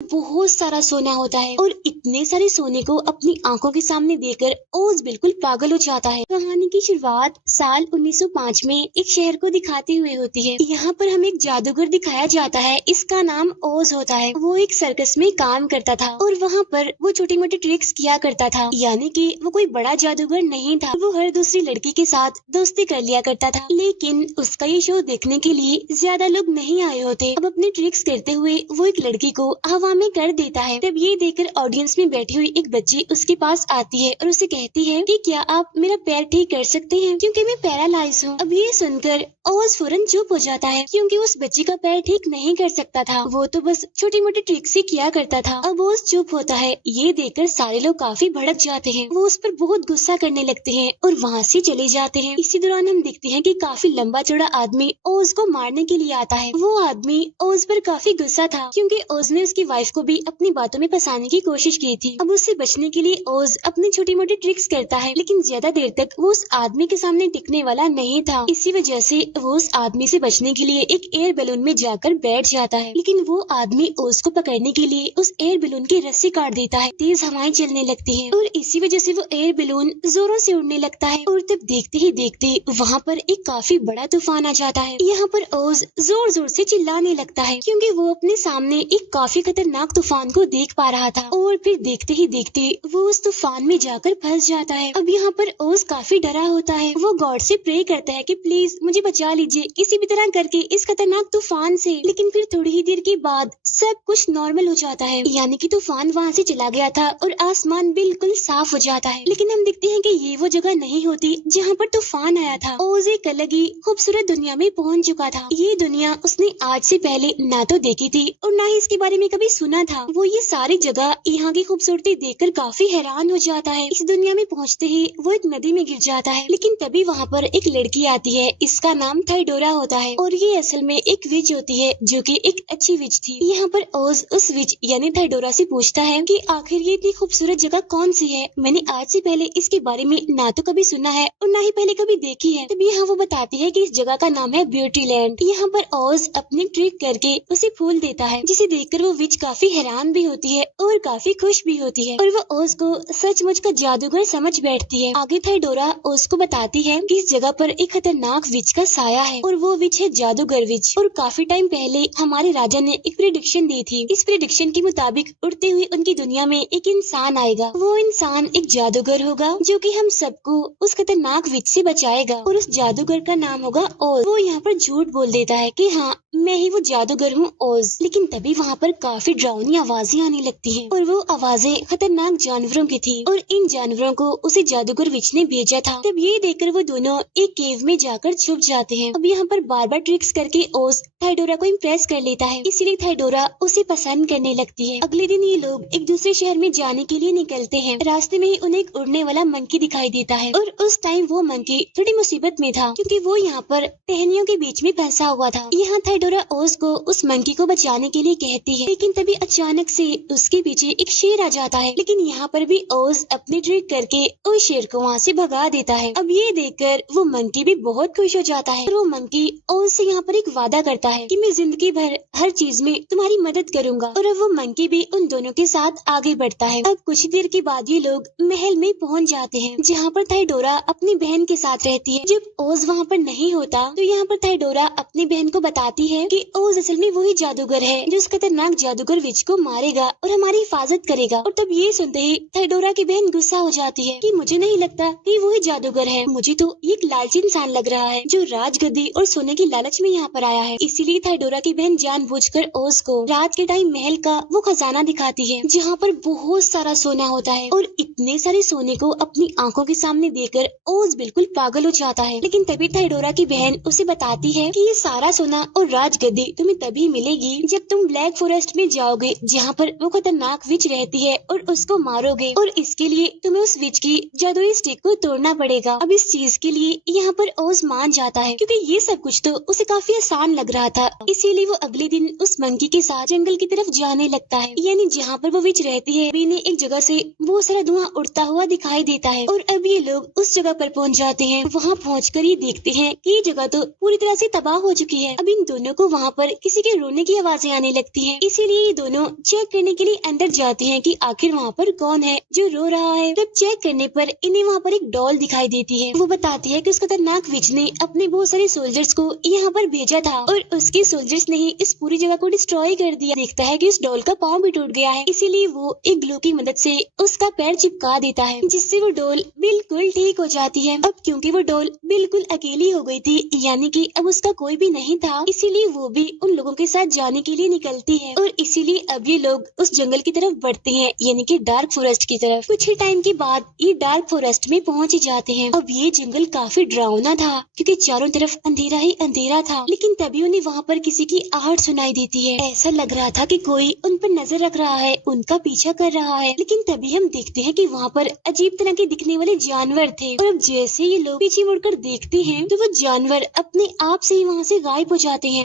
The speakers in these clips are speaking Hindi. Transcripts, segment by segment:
बहुत सारा सोना होता है और इतने सारे सोने को अपनी आंखों के सामने देखकर ओज बिल्कुल पागल हो जाता है। कहानी की शुरुआत साल 1905 में एक शहर को दिखाते हुए होती है। यहाँ पर हमें एक जादूगर दिखाया जाता है, इसका नाम ओज होता है। वो एक सर्कस में काम करता था और वहाँ पर वो छोटी मोटी ट्रिक्स किया करता था, यानी कि वो कोई बड़ा जादूगर नहीं था। वो हर दूसरी लड़की के साथ दोस्ती कर लिया करता था, लेकिन उसका ये शो देखने के लिए ज्यादा लोग नहीं आए होते। अब अपने ट्रिक्स करते हुए वो एक लड़की को हवा में कर देता है। तब ये देखकर ऑडियंस में बैठी हुई एक बच्ची उसके पास आती है और उसे कहती है कि क्या आप मेरा पैर ठीक कर सकते हैं, क्योंकि मैं पैरालाइज हूँ। अब ये सुनकर ओज फौरन चुप हो जाता है, क्योंकि उस बच्ची का पैर ठीक नहीं कर सकता था। वो तो बस छोटी मोटी ट्रिक्स ही किया करता था। अब ओज चुप होता है। ये देखकर सारे लोग काफी भड़क जाते हैं। वो उस पर बहुत गुस्सा करने लगते हैं और वहाँ से चले जाते हैं। इसी दौरान हम देखते हैं कि काफी लंबा चौड़ा आदमी ओज को मारने के लिए आता है। वो आदमी ओज पर काफी गुस्सा था, क्योंकि ओज ने उसकी वाइफ को भी अपनी बातों में फंसाने की कोशिश की थी। अब उससे बचने के लिए ओज अपनी छोटी मोटी ट्रिक्स करता है, लेकिन ज्यादा देर तक वो उस आदमी के सामने टिकने वाला नहीं था। इसी वजह से वो उस आदमी से बचने के लिए एक एयर बैलून में जाकर बैठ जाता है, लेकिन वो आदमी ओज को पकड़ने के लिए उस एयर बैलून की रस्सी काट देता है। तेज हवाएं चलने लगती हैं और इसी वजह से वो एयर बैलून जोरों से उड़ने लगता है और तब देखते ही देखते वहाँ पर एक काफी बड़ा तूफान आ जाता है। यहाँ पर ओज जोर जोर से चिल्लाने लगता है, क्योंकि वो अपने सामने एक काफी खतरनाक तूफान को देख पा रहा था और फिर देखते ही देखते वो उस तूफान में जाकर फंस जाता है। अब यहाँ पर ओज काफी डरा होता है। वो गॉड से प्रे करता है कि प्लीज मुझे बचा लीजिए किसी भी तरह करके इस खतरनाक तूफान से। लेकिन फिर थोड़ी ही देर के बाद सब कुछ नॉर्मल हो जाता है, यानी कि तूफान वहाँ से चला गया था और आसमान बिल्कुल साफ हो जाता है। लेकिन हम देखते हैं कि ये वो जगह नहीं होती जहाँ पर तूफान आया था। ओज एक अलग ही खूबसूरत दुनिया में पहुँच चुका था। ये दुनिया उसने आज से पहले ना तो देखी थी और ना ही इसके बारे में कभी सुना था। वो ये सारी जगह, यहाँ की खूबसूरती देखकर काफी हैरान हो जाता है। इस दुनिया में पहुँचते ही वो एक नदी में गिर जाता है, लेकिन तभी वहाँ पर एक लड़की आती है। इसका नाम थाइडोरा होता है और ये असल में एक विच होती है, जो कि एक अच्छी विच थी। यहाँ पर ओज उस विच यानी थाइडोरा से पूछता है कि आखिर ये इतनी खूबसूरत जगह कौन सी है। मैंने आज से पहले इसके बारे में ना तो कभी सुना है और ना ही पहले कभी देखी है। तभी यहाँ वो बताती है कि इस जगह का नाम है ब्यूटी लैंड। यहाँ पर ओज अपनी ट्रिक करके उसे फूल देता है, जिसे देखकर वो विच काफी हैरान भी होती है और काफी खुश भी होती है और वो ओज को सचमुच का जादूगर समझ बैठती है। आगे थाइडोरा ओज को बताती है कि इस जगह पर एक खतरनाक विच का साया है और वो विच है जादूगर विच। और काफी टाइम पहले हमारे राजा ने एक प्रेडिक्शन दी थी। इस प्रेडिक्शन के मुताबिक उड़ते हुए उनकी दुनिया में एक इंसान आएगा। वो इंसान एक जादूगर होगा, जो कि हम सबको उस खतरनाक विच से बचाएगा और उस जादूगर का नाम होगा ओज। वो यहाँ पर झूठ बोल देता है कि हाँ मैं ही वो जादूगर हूँ ओज। लेकिन तभी वहाँ पर काफी डरावनी आवाजें आने लगती हैं और वो आवाजें खतरनाक जानवरों की थी और इन जानवरों को उसे जादूगर विच ने भेजा था। तब ये देखकर वो दोनों एक केव में जाकर छुप जाते हैं। अब यहाँ पर बार बार ट्रिक्स करके ओज थाइडोरा को इम्प्रेस कर लेता है, इसीलिए थाइडोरा उसे पसंद करने लगती है। अगले दिन ये लोग एक दूसरे शहर में जाने के लिए निकलते हैं। रास्ते में ही उन्हें एक उड़ने वाला मंकी दिखाई देता है और उस टाइम वो मंकी थोड़ी मुसीबत में था, क्योंकि वो यहाँ पर टहनियों के बीच में फंसा हुआ था। यहाँ थाइडोरा ओज को उस मंकी को बचाने के लिए कहती है, लेकिन तभी अचानक से उसके पीछे एक शेर आ जाता है। लेकिन यहाँ पर भी ओज अपनी ट्रिक करके उस शेर को वहाँ से भगा देता है। अब ये देखकर वो मंकी भी बहुत खुश हो जाता है और वो मंकी ओज से यहाँ पर एक वादा करता है कि मैं जिंदगी भर हर चीज में तुम्हारी मदद करूंगा। और अब वो मंकी भी उन दोनों के साथ आगे बढ़ता है। अब कुछ देर के बाद ये लोग महल में पहुँच जाते हैं, जहाँ पर थाइडोरा अपनी बहन के साथ रहती है। जब ओज वहाँ पर नहीं होता तो यहाँ पर थाइडोरा अपनी बहन को बताती है कि ओज असल में वही जादूगर है जो उस खतरनाक जादूगर विच को मारेगा और हमारी हिफाजत करेगा। और तब ये सुनते ही थाइडोरा की बहन गुस्सा हो जाती है कि मुझे नहीं लगता कि वही जादूगर है, मुझे तो एक लालची इंसान लग रहा है जो राजगद्दी और सोने की लालच में यहाँ पर आया है। इसीलिए थाइडोरा की बहन जानबूझकर ओज को रात के टाइम महल का वो खजाना दिखाती है, जहाँ पर बहुत सारा सोना होता है। और इतने सारे सोने को अपनी आंखों के सामने देखकर ओज बिल्कुल पागल हो जाता है। लेकिन तभी थाइडोरा की बहन उसे बताती है कि ये सारा सोना और राजगद्दी तुम्हें तभी मिलेगी जब तुम ब्लैक फॉरेस्ट में जाओगे, जहाँ पर वो खतरनाक विच रहती है और उसको मारोगे। और इसके लिए तुम्हें उस विच की जादुई स्टिक को तोड़ना पड़ेगा। अब इस चीज के लिए यहाँ पर ओज मान जाता है, क्योंकि ये सब कुछ तो उसे काफी आसान लग रहा था। इसीलिए वो अगले दिन उस मंकी के साथ जंगल की तरफ जाने लगता है, यानी जहाँ पर वो विच रहती है। इन्हें एक जगह से बहुत सारा धुआं उड़ता हुआ दिखाई देता है और अब ये लोग उस जगह पर पहुँच जाते हैं। वहाँ पहुँचकर ये देखते हैं कि ये जगह तो पूरी तरह से तबाह हो चुकी है। अब इन दोनों को वहाँ पर किसी के रोने की आवाजें आने लगती हैं। इसीलिए ये दोनों चेक करने के लिए अंदर जाते हैं कि आखिर वहाँ पर कौन है जो रो रहा है। तब चेक करने पर इन्हें वहाँ पर एक डॉल दिखाई देती है। वो बताती है कि उस खतरनाक विच ने अपने बहुत सारे सोल्जर्स को यहाँ पर भेजा था और उसके सोल्जर्स ने ही इस पूरी जगह को डिस्ट्रॉय कर दिया। देखता है कि उस डॉल का पाँव भी टूट गया है, इसीलिए वो एक ग्लू की मदद से उसका पैर चिपका देता है, जिससे वो डॉल बिल्कुल ठीक हो जाती है। अब क्योंकि वो डॉल बिल्कुल अकेली हो गई थी, यानी कि अब उसका कोई भी नहीं था, इसीलिए वो भी उन लोगों के साथ जाने के लिए निकलती है और इसीलिए अब ये लोग उस जंगल की तरफ बढ़ते हैं, यानी कि डार्क फॉरेस्ट की तरफ। कुछ ही टाइम के बाद ये डार्क फॉरेस्ट में पहुंच जाते हैं। अब ये जंगल काफी डरावना था क्योंकि चारों तरफ अंधेरा ही अंधेरा था, लेकिन तभी उन्हें वहाँ पर किसी की आहट सुनाई देती है। ऐसा लग रहा था कि कोई उन पर नजर रख रहा है, उनका पीछा कर रहा है। लेकिन तभी हम देखते हैं कि वहाँ पर अजीब तरह के दिखने वाले जानवर थे और अब जैसे ये लोग पीछे मुड़कर देखते हैं तो वो जानवर अपने आप से ही वहाँ से गायब हो जाते हैं।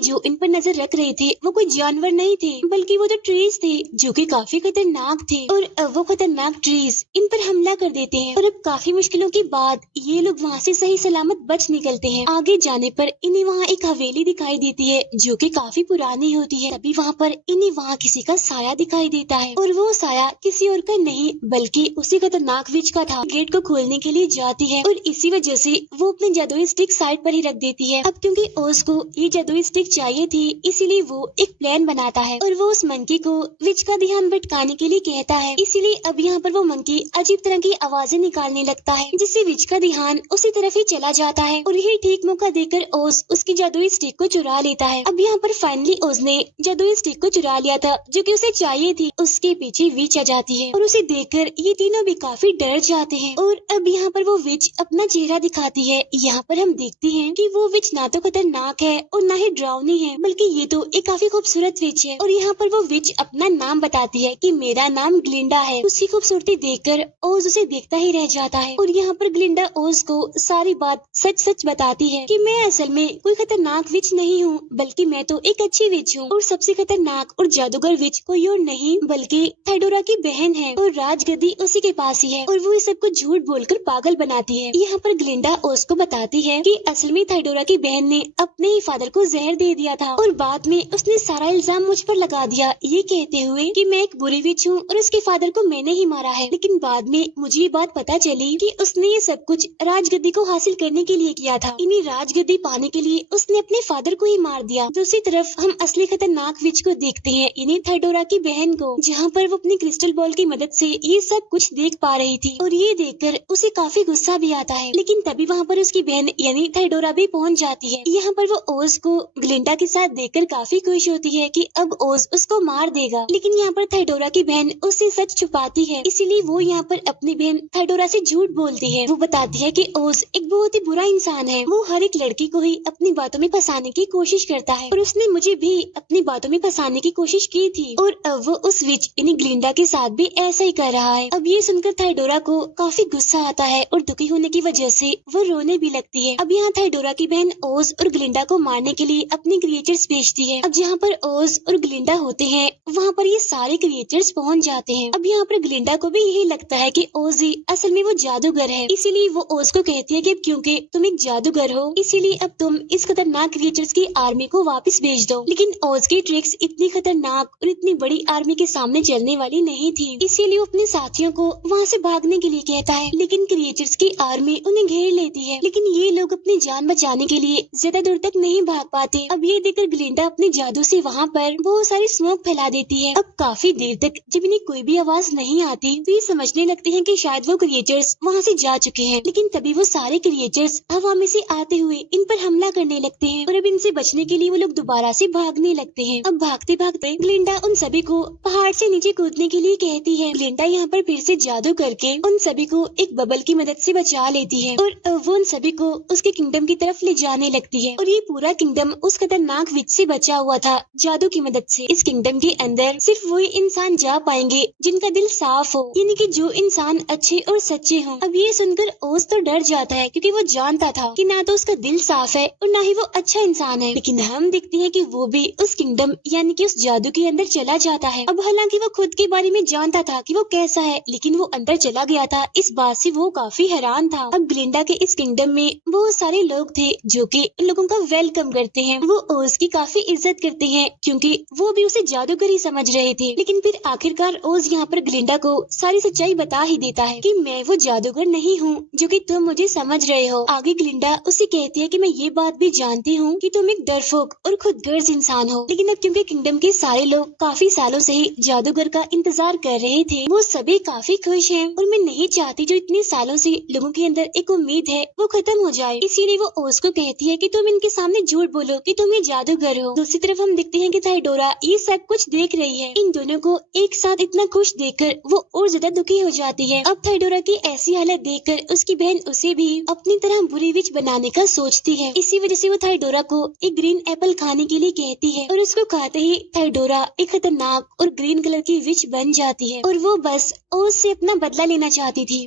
जो इन पर नजर रख रहे थे वो कोई जानवर नहीं थे, बल्कि वो तो ट्रीज थे जो कि काफी खतरनाक थे और अब वो खतरनाक ट्रीज इन पर हमला कर देते हैं और अब काफी मुश्किलों के बाद ये लोग वहाँ से सही सलामत बच निकलते हैं। आगे जाने पर इन्हें वहाँ एक हवेली दिखाई देती है जो कि काफी पुरानी होती है। तभी वहाँ पर इन्हें वहाँ किसी का साया दिखाई देता है और वो साया किसी और का नहीं बल्कि उसी खतरनाक विच का था। गेट को खोलने के लिए जाती है और इसी वजह से वो अपनी जादुई स्टिक साइड पर ही रख देती है। अब क्योंकि ओज को ये जादुई स्टिक चाहिए थी, इसीलिए वो एक प्लान बनाता है और वो उस मंकी को विच का ध्यान भटकाने के लिए कहता है। इसीलिए अब यहाँ पर वो मंकी अजीब तरह की आवाजें निकालने लगता है, जिससे विच का ध्यान उसी तरफ ही चला जाता है और यही ठीक मौका देकर ओज उसकी जादुई स्टिक को चुरा लेता है। अब यहाँ पर फाइनली ओज ने जादुई स्टिक को चुरा लिया था जो कि उसे चाहिए थी। उसके पीछे विच आ जाती है और उसे देखकर ये तीनों भी काफी डर जाते हैं और अब यहाँ पर वो विच अपना चेहरा दिखाती है। यहाँ पर हम देखते हैं कि वो विच ना तो खतरनाक है और ना ही डरावनी है, बल्कि ये तो एक काफी खूबसूरत विच है। और यहाँ पर वो विच अपना नाम बताती है कि मेरा नाम ग्लिंडा है। उसकी खूबसूरती देखकर ओज उसे देखता ही रह जाता है और यहाँ पर ग्लिंडा ओज को सारी बात सच सच बताती है कि मैं असल में कोई खतरनाक विच नहीं हूँ, बल्कि मैं तो एक अच्छी विच हूँ और सबसे खतरनाक और जादूगर विच कोई और नहीं बल्कि थाइडोरा की बहन है और राजगद्दी उसी के पास ही है और वो इस सबको झूठ बोलकर पागल बनाती है। यहाँ पर ग्लिंडा ओज को बताती है कि असल में थाइडोरा की बहन ने अपने ही फादर को जहर दे दिया था और बाद में उसने सारा इल्जाम मुझ पर लगा दिया, ये कहते हुए कि मैं एक बुरी विच हूँ और उसके फादर को मैंने ही मारा है। लेकिन बाद में मुझे ये बात पता चली कि उसने ये सब कुछ राजगद्दी को हासिल करने के लिए किया था। इन्हीं राजगद्दी पाने के लिए उसने अपने फादर को ही मार दिया। दूसरी तरफ हम असली खतरनाक विच को देखते हैं, इन्हीं थाइडोरा की बहन को, जहाँ पर वो अपनी क्रिस्टल बॉल की मदद से ये सब कुछ देख पा रही थी और ये देखकर उसे काफी गुस्सा भी आता है। लेकिन तभी वहाँ पर उसकी बहन यानी थाइडोरा भी पहुँच जाती है। यहाँ पर वो ओज को ग्लिंडा के साथ देखकर काफी खुश होती है कि अब ओज उसको मार देगा। लेकिन यहाँ पर थाइडोरा की बहन उससे सच छुपाती है, इसीलिए वो यहाँ पर अपनी बहन थाइडोरा से झूठ बोलती है। वो बताती है कि ओज एक बहुत ही बुरा इंसान है, वो हर एक लड़की को ही अपनी बातों में फंसाने की कोशिश करता है और उसने मुझे भी अपनी बातों में फंसाने की कोशिश की थी और अब वो उस विच यानी ग्लिंडा के साथ भी ऐसा ही कर रहा है। अब ये सुनकर थाइडोरा को काफी गुस्सा आता है और दुखी होने की वजह से वो रोने भी लगती है। अब यहाँ थाइडोरा की बहन ओज और ग्लिंडा को मारने के लिए अपनी क्रिएचर्स भेजती है। अब जहाँ पर ओज और ग्लिंडा होते हैं वहाँ पर ये सारे क्रिएचर्स पहुँच जाते हैं। अब यहाँ पर ग्लिंडा को भी यही लगता है कि ओज ही असल में वो जादूगर है, इसीलिए वो ओज को कहती है कि क्योंकि तुम एक जादूगर हो इसीलिए अब तुम इस खतरनाक क्रिएचर्स की आर्मी को वापस भेज दो। लेकिन ओज की ट्रिक्स इतनी खतरनाक और इतनी बड़ी आर्मी के सामने चलने वाली नहीं थी, इसीलिए वो अपने साथियों को वहाँ से भागने के लिए कहता है। लेकिन क्रिएचर्स की आर्मी उन्हें घेर लेती है, लेकिन ये लोग अपनी जान बचाने के लिए ज्यादा दूर तक नहीं भाग पाते। अब ये देखकर ग्लिंडा अपने जादू से वहाँ पर बहुत सारी स्मोक फैला देती है। अब काफी देर तक जब इन्हें कोई भी आवाज नहीं आती तो ये समझने लगते हैं कि शायद वो क्रिएचर्स वहाँ से जा चुके हैं। लेकिन तभी वो सारे क्रिएचर्स हवा में से आते हुए इन पर हमला करने लगते हैं और अब इनसे बचने के लिए वो लोग दोबारा से भागने लगते हैं। अब भागते भागते ग्लिंडा उन सभी को पहाड़ से नीचे कूदने के लिए कहती है। ग्लिंडा यहाँ पर फिर से जादू करके उन सभी को एक बबल की मदद से बचा लेती है और वो उन सभी को उसके किंगडम की तरफ ले जाने लगती है और ये पूरा किंगडम उस खतरनाक विच से बचा हुआ था जादू की मदद से। इस किंगडम के अंदर सिर्फ वही इंसान जा पाएंगे जिनका दिल साफ हो, यानी कि जो इंसान अच्छे और सच्चे हों। अब ये सुनकर ओज तो डर जाता है क्योंकि वो जानता था कि ना तो उसका दिल साफ है और ना ही वो अच्छा इंसान है। लेकिन हम देखते हैं कि वो भी उस किंगडम यानी कि उस जादू के अंदर चला जाता है। अब हालांकि वो खुद के बारे में जानता था कि वो कैसा है, लेकिन वो अंदर चला गया था। इस बात से वो काफी हैरान था। अब ग्लिंडा के इस किंगडम में बहुत सारे लोग थे जो कि उन लोगों का वेलकम करते हैं। वो वो ओज की काफी इज्जत करते हैं क्योंकि वो भी उसे जादूगर ही समझ रहे थे। लेकिन फिर आखिरकार ओज यहाँ पर ग्लिंडा को सारी सच्चाई बता ही देता है कि मैं वो जादूगर नहीं हूँ जो कि तुम मुझे समझ रहे हो। आगे ग्लिंडा उसे कहती है कि मैं ये बात भी जानती हूँ कि तुम एक डरपोक और खुदगर्ज इंसान हो, लेकिन अब क्योंकि किंगडम के सारे लोग काफी सालों से ही जादूगर का इंतजार कर रहे थे, वो सभी काफी खुश हैं और मैं नहीं चाहती जो इतने सालों से लोगों के अंदर एक उम्मीद है वो खत्म हो जाए। इसीलिए वो ओज को कहती है कि तुम इनके सामने झूठ बोलो कि तुम ये जादूगर हो। दूसरी तरफ हम देखते हैं कि थाइडोरा ये सब कुछ देख रही है। इन दोनों को एक साथ इतना खुश देखकर वो और ज्यादा दुखी हो जाती है। अब थाइडोरा की ऐसी हालत देखकर उसकी बहन उसे भी अपनी तरह बुरी विच बनाने का सोचती है। इसी वजह से वो थाइडोरा को एक ग्रीन एप्पल खाने के लिए कहती है और उसको खाते ही थाइडोरा एक खतरनाक और ग्रीन कलर की विच बन जाती है और वो बस ओज से अपना बदला लेना चाहती थी।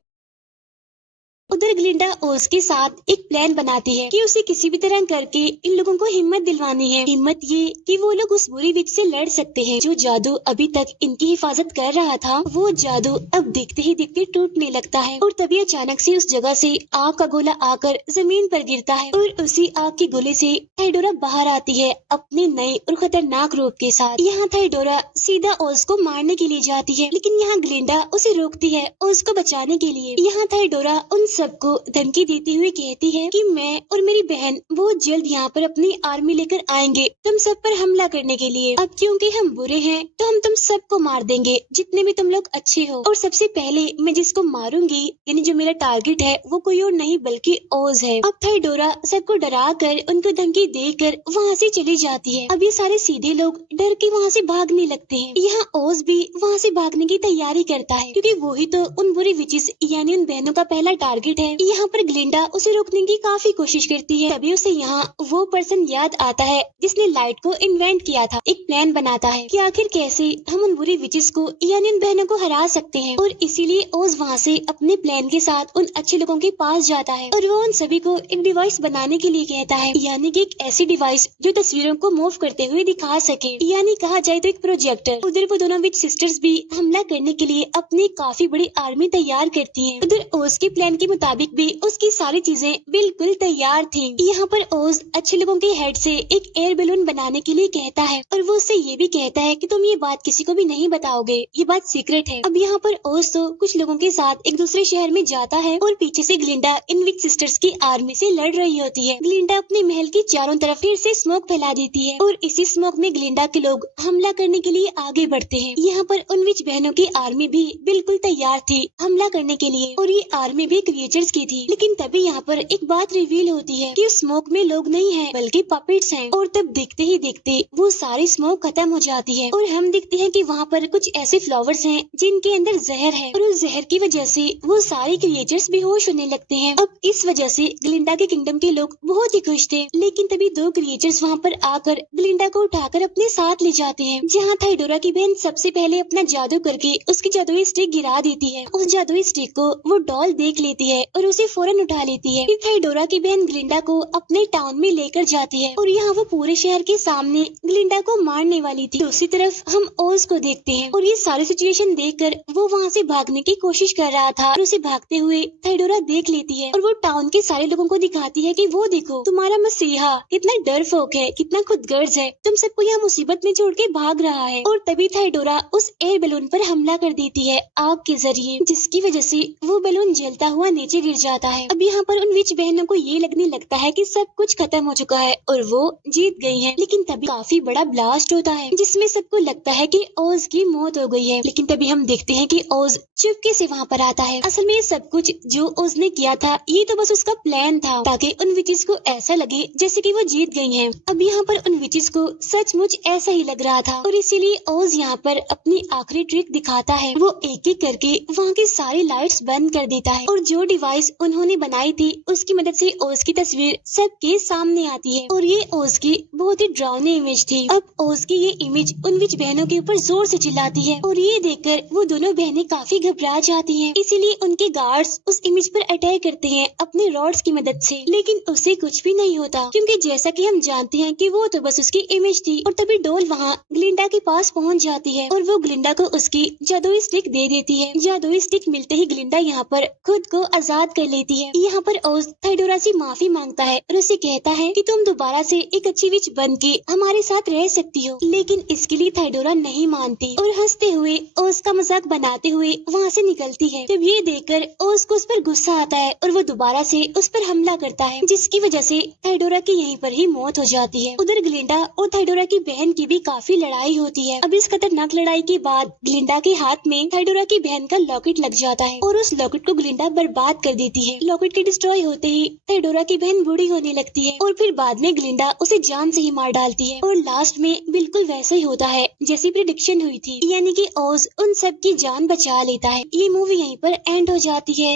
उधर ग्लिंडा ओज के साथ एक प्लान बनाती है कि उसे किसी भी तरह करके इन लोगों को हिम्मत दिलवानी है। हिम्मत ये कि वो लोग उस बुरी विच से लड़ सकते हैं। जो जादू अभी तक इनकी हिफाजत कर रहा था, वो जादू अब देखते ही देखते टूटने लगता है और तभी अचानक से उस जगह से आग का गोला आकर जमीन पर गिरता है और उसी आग के गोले से थाइडोरा बाहर आती है अपने नए और खतरनाक रूप के साथ। यहाँ थाइडोरा सीधा ओज को मारने के लिए जाती है, लेकिन यहाँ ग्लिंडा उसे रोकती है ओज को बचाने के लिए। यहाँ थाइडोरा उन सबको धमकी देती हुई कहती है कि मैं और मेरी बहन बहुत जल्द यहाँ पर अपनी आर्मी लेकर आएंगे तुम सब पर हमला करने के लिए। अब क्योंकि हम बुरे हैं तो हम तुम सबको मार देंगे जितने भी तुम लोग अच्छे हो। और सबसे पहले मैं जिसको मारूंगी यानी जो मेरा टारगेट है वो कोई और नहीं बल्कि ओज है। अब थाइडोरा सबको डरा कर उनको धमकी देकर वहाँ से चली जाती है। अब ये सारे सीधे लोग डर के वहाँ से भागने लगते हैं। यहाँ ओज भी वहाँ से भागने की तैयारी करता है क्योंकि वो ही तो उन बुरी विचेस यानी उन बहनों का पहला टारगेट है। यहाँ पर ग्लिंडा उसे रोकने की काफी कोशिश करती है। तभी उसे यहाँ वो पर्सन याद आता है जिसने लाइट को इन्वेंट किया था। एक प्लान बनाता है कि आखिर कैसे हम उन बुरी विचेस को यानी उन बहनों को हरा सकते हैं और इसीलिए ओज वहाँ से अपने प्लान के साथ उन अच्छे लोगों के पास जाता है और वो उन सभी को एक डिवाइस बनाने के लिए कहता है, यानी कि एक ऐसी डिवाइस जो तस्वीरों को मूव करते हुए दिखा सके, यानी कहा जाए तो एक प्रोजेक्टर। उधर वो दोनों विच सिस्टर्स भी हमला करने के लिए अपनी काफी बड़ी आर्मी तैयार करती है। उधर ओज के प्लान के मुताबिक भी उसकी सारी चीजें बिल्कुल तैयार थी। यहाँ पर ओज अच्छे लोगों के हेड से एक एयर बैलून बनाने के लिए कहता है और वो उससे ये भी कहता है कि तुम ये बात किसी को भी नहीं बताओगे, ये बात सीक्रेट है। अब यहाँ पर ओज तो कुछ लोगों के साथ एक दूसरे शहर में जाता है और पीछे से ग्लिंडा इन विच सिस्टर्स की आर्मी से लड़ रही होती है। ग्लिंडा अपने महल के चारों तरफ फिर से स्मोक फैला देती है और इसी स्मोक में ग्लिंडा के लोग हमला करने के लिए आगे बढ़ते हैं। यहाँ पर उन विच बहनों की आर्मी भी बिल्कुल तैयार थी हमला करने के लिए और ये आर्मी भी क्रिएचर्स की थी। लेकिन तभी यहाँ पर एक बात रिवील होती है कि उस स्मोक में लोग नहीं हैं बल्कि पपेट्स हैं और तब देखते ही देखते वो सारी स्मोक खत्म हो जाती है और हम देखते हैं कि वहाँ पर कुछ ऐसे फ्लावर्स हैं जिनके अंदर जहर है और उस जहर की वजह से वो सारे क्रिएचर्स बेहोश होने लगते हैं। अब इस वजह से ग्लिंडा के किंगडम के लोग बहुत ही खुश थे, लेकिन तभी दो क्रिएचर्स वहाँ पर आकर ग्लिंडा को उठाकर अपने साथ ले जाते हैं। जहाँ थाइडोरा की बहन सबसे पहले अपना जादू करके उसकी जादुई स्टिक गिरा देती है। उस जादुई स्टिक को वो डॉल देख लेती है और उसे फौरन उठा लेती है। फिर थाइडोरा की बहन ग्लिंडा को अपने टाउन में लेकर जाती है और यहाँ वो पूरे शहर के सामने ग्लिंडा को मारने वाली थी। दूसरी तरफ हम ओज को देखते हैं और ये सारी सिचुएशन देखकर वो वहाँ से भागने की कोशिश कर रहा था और उसे भागते हुए थाइडोरा देख लेती है और वो टाउन के सारे लोगों को दिखाती है कि वो देखो तुम्हारा मसीहा कितना डरपोक है, कितना खुदगर्ज है, तुम सबको यहाँ मुसीबत में छोड़ के भाग रहा है। और तभी थाइडोरा उस एयर बैलून पर हमला कर देती है आग के जरिए, जिसकी वजह से वो बैलून जलता हुआ नीचे गिर जाता है। अब यहाँ पर उन विच बहनों को ये लगने लगता है कि सब कुछ खत्म हो चुका है और वो जीत गई हैं। लेकिन तभी काफी बड़ा ब्लास्ट होता है जिसमें सबको लगता है कि ओज की मौत हो गई है। लेकिन तभी हम देखते हैं कि ओज चुपके से वहाँ पर आता है। असल में ये सब कुछ जो ओज ने किया था ये तो बस उसका प्लान था ताकि उन विचेस को ऐसा लगे जैसे कि वो जीत गई हैं। अब यहाँ पर उन विचेस को सचमुच ऐसा ही लग रहा था और इसीलिए ओज यहाँ पर अपनी आखिरी ट्रिक दिखाता है। वो एक एक करके वहाँ की सारी लाइट्स बंद कर देता है और जो डिवाइस उन्होंने बनाई थी उसकी मदद से ओज की तस्वीर सबके सामने आती है और ये ओज की बहुत ही डरावनी इमेज थी। अब ओज की ये इमेज उन विच बहनों के के ऊपर जोर से चिल्लाती है और ये देखकर वो दोनों बहनें काफी घबरा जाती हैं। इसीलिए उनके गार्ड्स उस इमेज पर अटैक करते हैं अपने रॉड्स की मदद से, लेकिन उससे कुछ भी नहीं होता क्योंकि जैसा कि हम जानते हैं कि वो तो बस उसकी इमेज थी। और तभी डोल वहाँ ग्लिंडा के पास पहुँच जाती है और वो ग्लिंडा को उसकी जादुई स्टिक दे देती है। जादुई स्टिक मिलते ही ग्लिंडा यहाँ पर खुद को आजाद कर लेती है। यहाँ पर ओज थाइडोरा से माफी मांगता है और उसे कहता है कि तुम दोबारा से एक अच्छी विच बन के हमारे साथ रह सकती हो, लेकिन इसके लिए थाइडोरा नहीं मानती और हंसते हुए ओज का मजाक बनाते हुए वहाँ से निकलती है। जब ये देखकर ओज को उस पर गुस्सा आता है और वो दोबारा से उस पर हमला करता है, जिसकी वजह से थाइडोरा की यहीं पर ही मौत हो जाती है। उधर ग्लिंडा और थाइडोरा की बहन की भी काफी लड़ाई होती है। अब इस खतरनाक लड़ाई के बाद ग्लिंडा के हाथ में थाइडोरा की बहन का लॉकेट लग जाता है और उस लॉकेट को ग्लिंडा बर्बाद कर देती है। लॉकेट के डिस्ट्रॉय होते ही थाइडोरा की बहन बूढ़ी होने लगती है और फिर बाद में ग्लिंडा उसे जान से ही मार डालती है और लास्ट में बिल्कुल वैसा ही होता है जैसी प्रिडिक्शन हुई थी, यानी कि ओज उन सब की जान बचा लेता है। ये मूवी यहीं पर एंड हो जाती है।